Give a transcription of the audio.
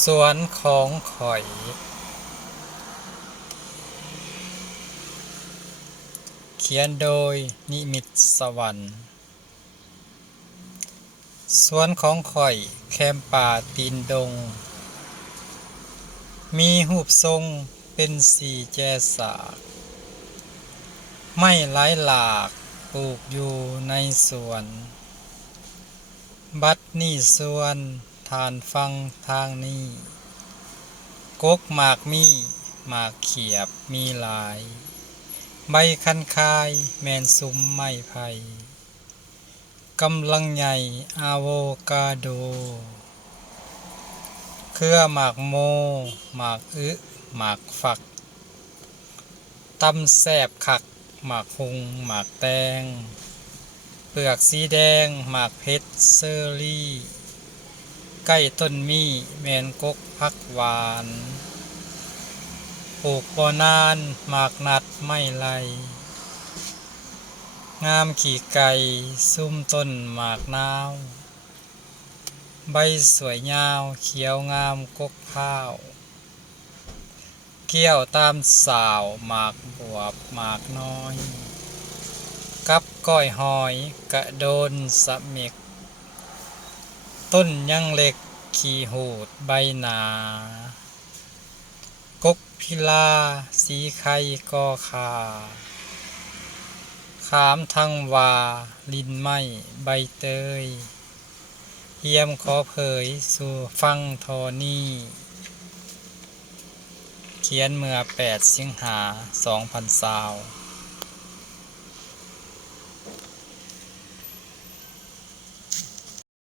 สวนของข่อย เขียนโดยนิมิตสวรรค์ สวนของข่อย แคมป่าตีนดง มีรูปทรงเป็นสี่แจสากไม่หลายหลากปลูกอยู่ในสวน บัดนี้สวนานฟังทางนี้กกหมากมีหมากเขียบมีหลาย ใบคันคายแมนซุ้มไม้ไผ่กำลังใหญ่อาโวกาโด เครือหมากโม หมากอึหมากฝักตำแซบคัก หมากหุง หมากแตง เปลือกสีแดง หมากเพชรเซอรี่ ใกล้ต้นมีแมนกกพักหวานปลูกบ่นานหมากนัดไม่ไหลงามขี่ไก่ซุ่มต้นหมากนาว ใบสวยยาวเขียวงามกกข้าว เกี้ยวตามสาวหมากบวบหมากน้อย กับก้อยหอยกระโดนสะเม็ก ต้นยังเล็กขี่หูดใบหนา กกพิลา สีไข่กอคา ขามทังวา ลินไม้ใบเตย เยี่ยมขอเผยสู่ฟังทอนี่ เขียนเมื่อ 8 สิงหา 2020